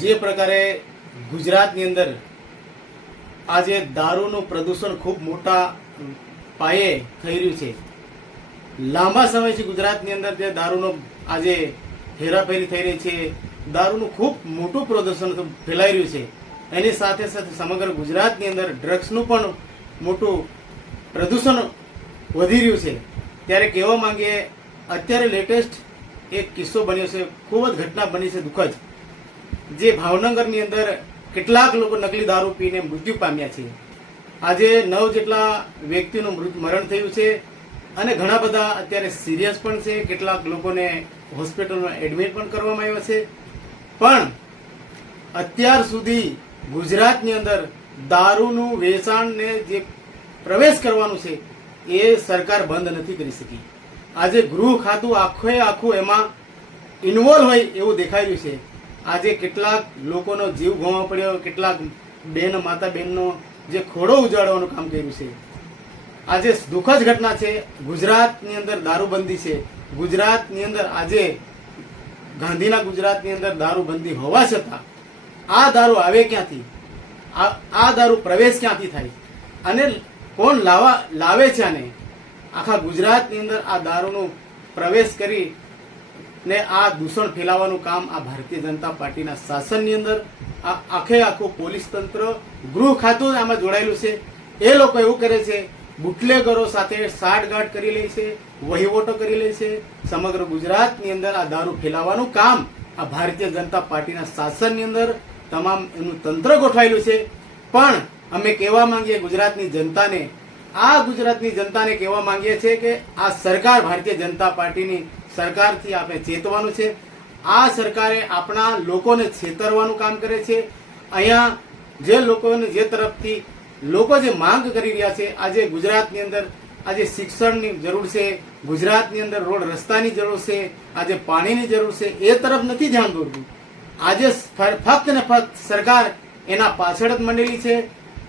જે પ્રકારે ગુજરાતની અંદર આજે દારૂનું પ્રદૂષણ ખૂબ મોટા પાયે થઈ રહ્યું છે. લાંબા સમયથી ગુજરાતની અંદર જે દારૂનો આજે હેરાફેરી થઈ રહી છે, દારૂનું ખૂબ મોટું પ્રદૂષણ ફેલાઈ રહ્યું છે. એની સાથે સાથે સમગ્ર ગુજરાતની અંદર ડ્રગ્સનું પણ મોટું પ્રદૂષણ વધી રહ્યું છે. ત્યારે કહેવા માંગીએ, અત્યારે લેટેસ્ટ એક કિસ્સો બન્યો છે, ખૂબ જ ઘટના બની છે દુઃખદ. જે ભાવનગરની અંદર કેટલાક લોકો નકલી દારૂ પીને મૃત્યુ પામ્યા છે. આજે 9 જેટલા વ્યક્તિનું મરણ થયું છે અને ઘણા બધા અત્યારે સિરિયસ પણ છે. કેટલાક લોકોને હોસ્પિટલમાં એડમિટ પણ કરવામાં આવ્યા છે. પણ અત્યાર સુધી ગુજરાતની અંદર દારૂનું વેચાણને જે પ્રવેશ કરવાનું છે એ સરકાર બંધ નથી કરી શકી. આજે ગૃહ ખાતું આખું એમાં ઇન્વોલ્વ હોય એવું દેખાઈ રહ્યું છે. આજે કેટલાક લોકોનો જીવ ગુમાવવો પડ્યો, કેટલાક માતા બહેનનો જે ખોડો ઉજાડવાનું કામ કર્યું છે. આજે દુઃખદ ઘટના છે. ગુજરાતની અંદર દારૂબંધી છે. ગુજરાતની અંદર આજે ગાંધીના ગુજરાતની અંદર દારૂબંધી હોવા છતાં આ દારૂ આવે ક્યાંથી? આ દારૂ પ્રવેશ ક્યાંથી થાય અને કોણ લાવે છે? આને આખા ગુજરાતની અંદર આ દારૂનો પ્રવેશ કરી ને આ દૂષણ ફેલાવવાનું કામ આ ભારતીય જનતા પાર્ટીના શાસનની અંદર આખું પોલીસ તંત્ર, ગૃહ ખાતું આમાં જોડાયેલું છે. એ લોકો એવું કરે છે, બુટલેગરો સાથે સાઠગાંઠ કરી લે છે, વહીવટો કરી લે છે. સમગ્ર ગુજરાતની અંદર આ દારૂ ફેલાવવાનું કામ આ ભારતીય જનતા પાર્ટીના શાસનની અંદર તમામ એનું તંત્ર ગોઠવાયેલું છે. પણ અમે કહેવા માંગીએ ગુજરાતની જનતાને કહેવા માંગીએ છીએ કે આ સરકાર, ભારતીય જનતા પાર્ટીની સરકારથી આપણે ચેતવાનું છે. આ સરકારે આપણા લોકોને છેતરવાનું કામ કરે છે. અહીંયા જે લોકોને જે તરફથી લોકો જે માંગ કરી રહ્યા છે, આજે ગુજરાતની અંદર આજે શિક્ષણની જરૂર છે, ગુજરાતની અંદર રોડ રસ્તાની જરૂર છે, આજે પાણીની જરૂર છે, એ તરફ નથી ધ્યાન દોરતું. આજે ફક્ત ને ફક્ત સરકાર એના પાછળ જ મળેલી છે,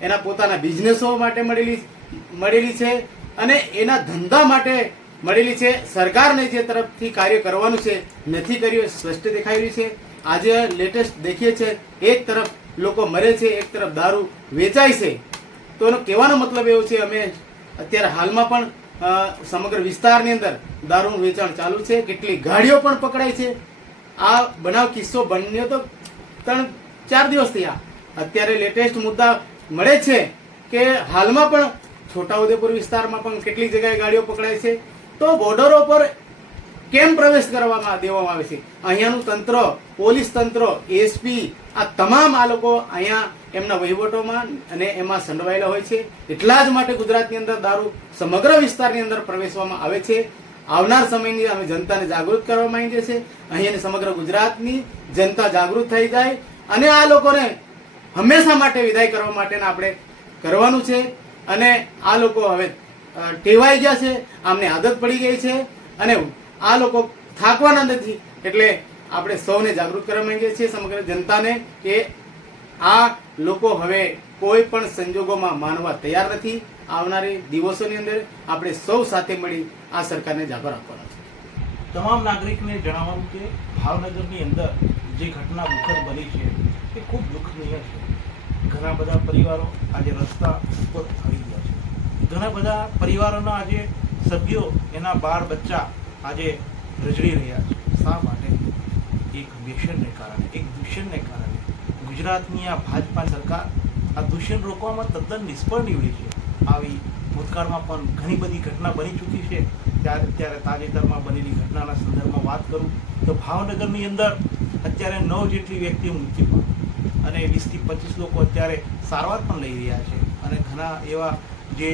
એના પોતાના બિઝનેસો માટે મળેલી છે અને એના ધંધા માટે મળેલી છે. સરકારને જે તરફથી કાર્ય કરવાનું છે નથી કર્યું, સ્પષ્ટ દેખાઈ રહ્યું છે. આજે લેટેસ્ટ દેખીએ છે, એક તરફ લોકો મરે છે, એક તરફ દારૂ વેચાય છે. તો એનો કહેવાનો મતલબ એવો છે, અમે અત્યારે હાલમાં પણ સમગ્ર વિસ્તારની અંદર દારૂનું વેચાણ ચાલુ છે. કેટલી ગાડીઓ પણ પકડાય છે. આ બનાવ કિસ્સો બન્યો તો 3-4 દિવસ થયા. અત્યારે લેટેસ્ટ મુદ્દા મળે છે કે હાલમાં પણ છોટાઉદેપુર વિસ્તારમાં પણ કેટલીક જગ્યાએ ગાડીઓ પકડાય છે. તો બોર્ડરો પર કેમ પ્રવેશ કરવામાં દેવામાં આવે છે? અહીંયાનું તંત્ર, પોલીસ તંત્ર, એસપી, આ તમામ આ લોકો અહીંયા એમના વહીવટોમાં અને એમાં સંડવાયેલા હોય છે. એટલા જ માટે ગુજરાતની અંદર દારૂ સમગ્ર વિસ્તારની અંદર પ્રવેશવામાં આવે છે. આવનાર સમયની અમે જનતાને જાગૃત કરવા માંગીએ છીએ. અહીંયાની સમગ્ર ગુજરાતની જનતા જાગૃત થઈ જાય અને આ લોકોને હંમેશા માટે વિદાય કરવા માટેના આપણે કરવાનું છે. અને આ લોકો હવે ટેવાઈ ગયા છે, આમને આદત પડી ગઈ છે અને આ લોકો થાકવાના નથી. એટલે આપણે સૌને જાગૃત કરવા માંગીએ છીએ, સમગ્ર જનતાને, કે આ લોકો હવે કોઈ પણ સંજોગોમાં માનવા તૈયાર નથી. આવનારી દિવસોની અંદર આપણે સૌ સાથે મળી આ સરકારને જાગો રાખવાના છે. તમામ નાગરિકને જણાવવાનું કે ભાવનગરની અંદર જે ઘટના દુઃખદ બની છે એ ખૂબ દુઃખનીય છે. ઘણા બધા પરિવારો આજે રસ્તા ઉપર આવી ગયા છે. ઘણા બધા પરિવારોના આજે સભ્યો, એના બાળ બચ્ચા આજે રજડી રહ્યા છે. શા માટે? એક વ્યસનને કારણે, એક દૂષણને કારણે. ગુજરાતની આ ભાજપા સરકાર આ દૂષણ રોકવામાં તદ્દન નિષ્ફળ નીવડી છે. આવી ભૂતકાળમાં પણ ઘણી બધી ઘટના બની ચૂકી છે. ત્યારે તાજેતરમાં બનેલી ઘટનાના સંદર્ભમાં વાત કરું તો ભાવનગરની અંદર અત્યારે 9 જેટલી વ્યક્તિઓ મૃત્યુ પામી અને 20 થી 25 લોકો અત્યારે સારવાર પણ લઈ રહ્યા છે. અને ઘણા એવા જે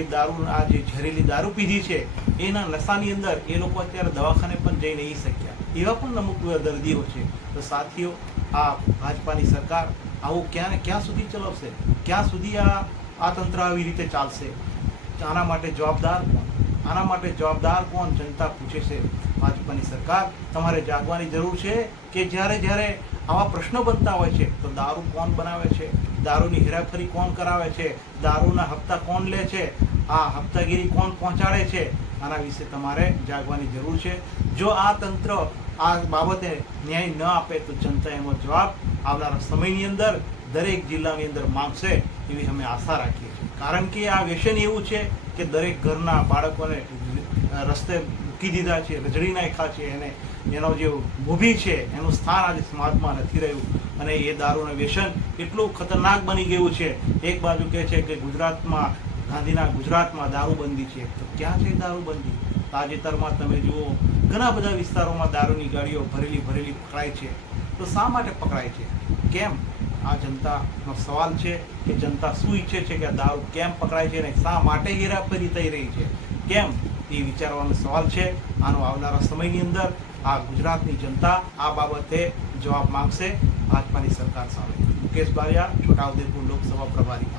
આ જે ઝેરીલી દારૂ પીધી છે એના નશાની અંદર એ લોકો અત્યારે દવાખાને પણ જઈ નહીં શક્યા. એવા પણ અમુક દર્દીઓ છે. તો સાથીઓ, આ ભાજપાની સરકાર આવું ક્યાં સુધી ચલાવશે? ક્યાં સુધી આ તંત્ર આવી રીતે ચાલશે? આના માટે જવાબદાર કોણ? જનતા પૂછે છે. ભાજપાની સરકાર, તમારે જાગવાની જરૂર છે કે જ્યારે આવા પ્રશ્નો બનતા હોય છે તો દારૂ કોણ બનાવે છે, દારૂની હેરાફેરી કોણ કરાવે છે, દારૂના હપ્તા કોણ લે છે, આ હપ્તાગીરી કોણ પહોંચાડે છે, આના વિશે તમારે જાગવાની જરૂર છે. જો આ તંત્ર આ બાબતે ન્યાય ન આપે તો જનતા એનો જવાબ આવનારા સમયની અંદર દરેક જિલ્લાની અંદર માંગશે એવી અમે આશા રાખીએ છીએ. કારણ કે આ વ્યસન એવું છે કે દરેક ઘરના બાળકોને રસ્તે મૂકી દીધા છે, રજડી નાખ્યા છે, એને એનો જે મૂવી છે એનું સ્થાન આજે સમાજમાં નથી રહ્યું. અને એ દારૂનું વ્યસન એટલું ખતરનાક બની ગયું છે. એક બાજુ કહે છે કે ગુજરાતમાં, ગાંધીના ગુજરાતમાં દારૂબંધી છે, તો ક્યાં છે દારૂબંધી? તાજેતરમાં તમે જુઓ ઘણા બધા વિસ્તારોમાં દારૂની ગાડીઓ ભરેલી પકડાય છે. તો શા માટે પકડાય છે? કેમ? આ જનતાનો સવાલ છે કે જનતા શું ઈચ્છે છે કે દારૂ કેમ પકડાય છે અને શા માટે હેરાફેરી થઈ રહી છે, કેમ? એ વિચારવાનો સવાલ છે. આનો આવનારા સમયની અંદર આ ગુજરાતની જનતા આ બાબતે જવાબ માંગશે ભાજપાની સરકાર સામે. મુકેશ બારિયા, છોટાઉદેપુર લોકસભા પ્રભારી.